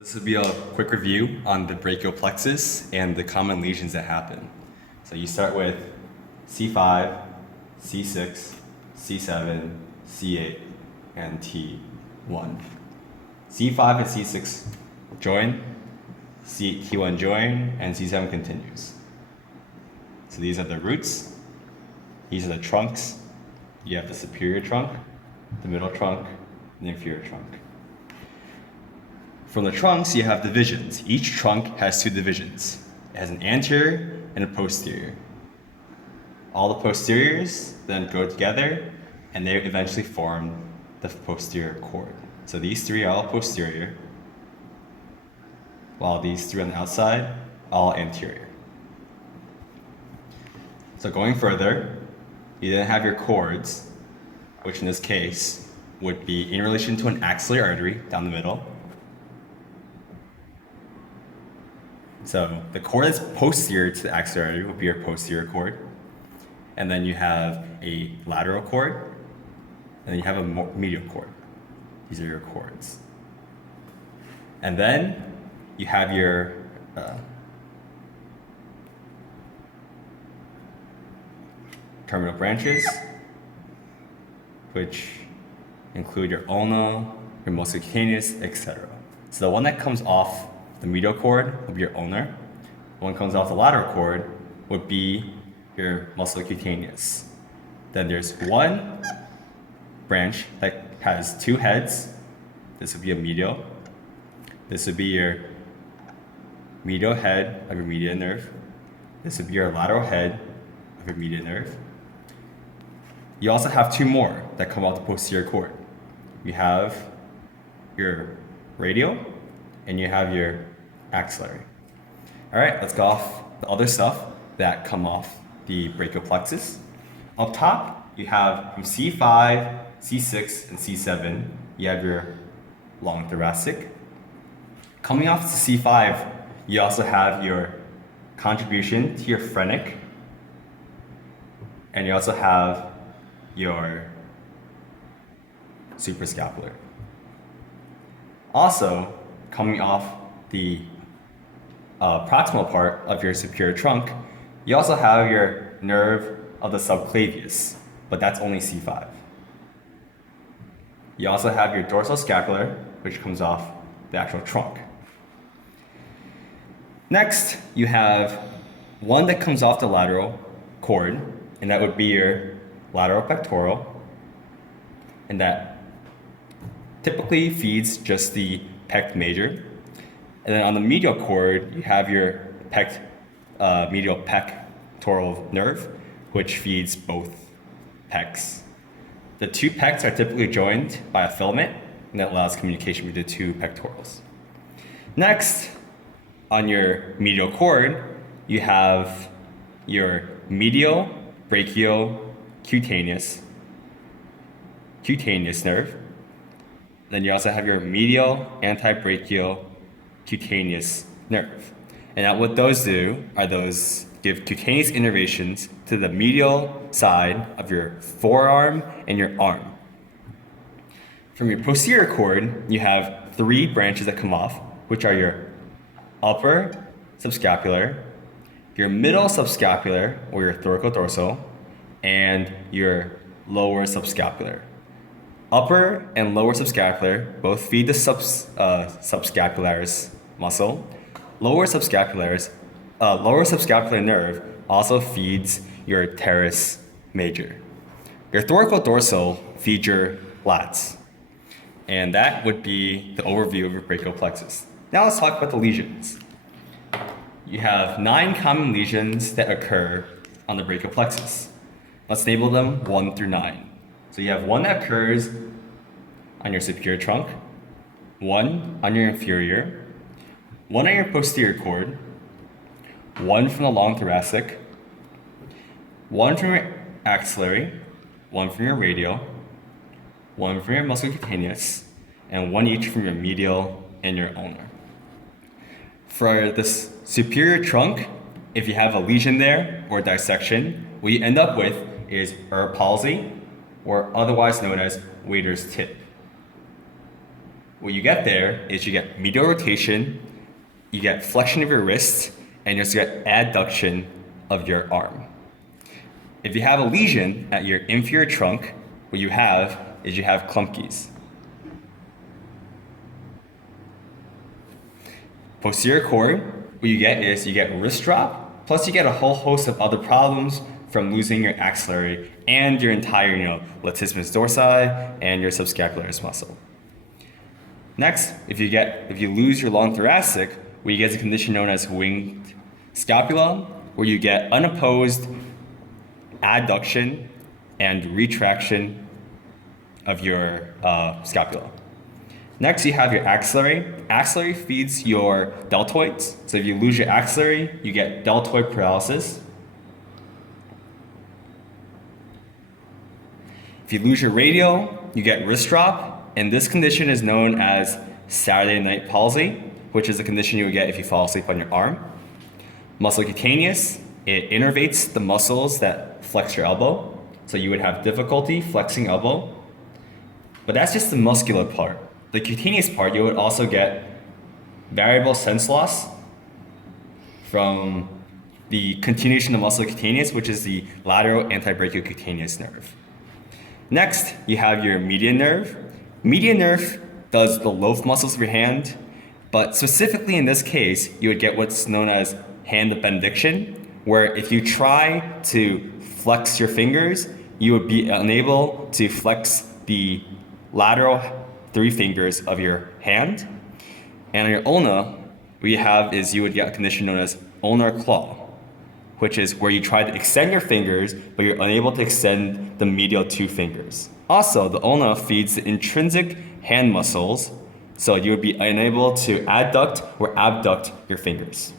This will be a quick review on the brachial plexus and the common lesions that happen. So you start with C5, C6, C7, C8, and T1. C5 and C6 join, T1 join, and C7 continues. So these are the roots, these are the trunks. You have the superior trunk, the middle trunk, and the inferior trunk. From the trunks, you have divisions. Each trunk has two divisions. It has an anterior and a posterior. All the posteriors then go together, and they eventually form the posterior cord. So these three are all posterior, while these three on the outside, all anterior. So going further, you then have your cords, which in this case would be in relation to an axillary artery down the middle. So the cord that's posterior to the axillary artery would be your posterior cord. And then you have a lateral cord, and then you have a medial cord. These are your cords. And then you have your terminal branches, which include your ulna, your muscocutaneous, etc. So the one that comes off the medial cord would be your ulnar. The one that comes off the lateral cord would be your muscocutaneous. Then there's one branch that has two heads. This would be a medial. This would be your medial head of your median nerve. This would be your lateral head of your median nerve. You also have two more that come off the posterior cord. You have your radial and you have your axillary. All right, let's go off the other stuff that come off the brachial plexus. Up top, you have from C5, C6, and C7, you have your long thoracic. Coming off to C5, you also have your contribution to your phrenic, and you also have your suprascapular. Also, coming off the proximal part of your superior trunk, you also have your nerve of the subclavius, but that's only C5. You also have your dorsal scapular, which comes off the actual trunk. Next, you have one that comes off the lateral cord, and that would be your lateral pectoral, and that typically feeds just the pec major. And then on the medial cord, you have your medial pectoral nerve, which feeds both pecs. The two pecs are typically joined by a filament, and that allows communication between the two pectorals. Next, on your medial cord, you have your medial brachial cutaneous nerve. Then you also have your medial antebrachial cutaneous nerve. And what those do are those give cutaneous innervations to the medial side of your forearm and your arm. From your posterior cord, you have three branches that come off, which are your upper subscapular, your middle subscapular, or your thoracodorsal, and your lower subscapular. Upper and lower subscapular both feed the subscapularis muscle. Lower subscapular nerve also feeds your teres major. Your thoracodorsal feeds your lats. And that would be the overview of your brachial plexus. Now let's talk about the lesions. You have 9 common lesions that occur on the brachial plexus. Let's label them 1 through 9. So you have one that occurs on your superior trunk, one on your inferior, one on your posterior cord, one from the long thoracic, one from your axillary, one from your radial, one from your muscocutaneous, and one each from your medial and your ulnar. For this superior trunk, if you have a lesion there or dissection, what you end up with is Erb's palsy, or otherwise known as waiter's tip. what you get there is you get medial rotation, you get flexion of your wrist, and you just get adduction of your arm. If you have a lesion at your inferior trunk, what you have is you have clumpies. Posterior cord, what you get is you get wrist drop, plus you get a whole host of other problems from losing your axillary and your entire, latissimus dorsi and your subscapularis muscle. Next, if you lose your long thoracic, what you get is a condition known as winged scapula, where you get unopposed adduction and retraction of your scapula. Next, you have your axillary. Axillary feeds your deltoids. So if you lose your axillary, you get deltoid paralysis. If you lose your radial, you get wrist drop, and this condition is known as Saturday night palsy, which is a condition you would get if you fall asleep on your arm. Musculocutaneous, it innervates the muscles that flex your elbow, so you would have difficulty flexing elbow. But that's just the muscular part. The cutaneous part, you would also get variable sense loss from the continuation of musculocutaneous, which is the lateral antebrachial cutaneous nerve. Next, you have your median nerve. Median nerve does the loaf muscles of your hand, but specifically in this case, you would get what's known as hand benediction, where if you try to flex your fingers, you would be unable to flex the lateral 3 fingers of your hand. And on your ulna, what you have is you would get a condition known as ulnar claw, which is where you try to extend your fingers, but you're unable to extend the medial 2 fingers. Also, the ulna feeds the intrinsic hand muscles, so you would be unable to adduct or abduct your fingers.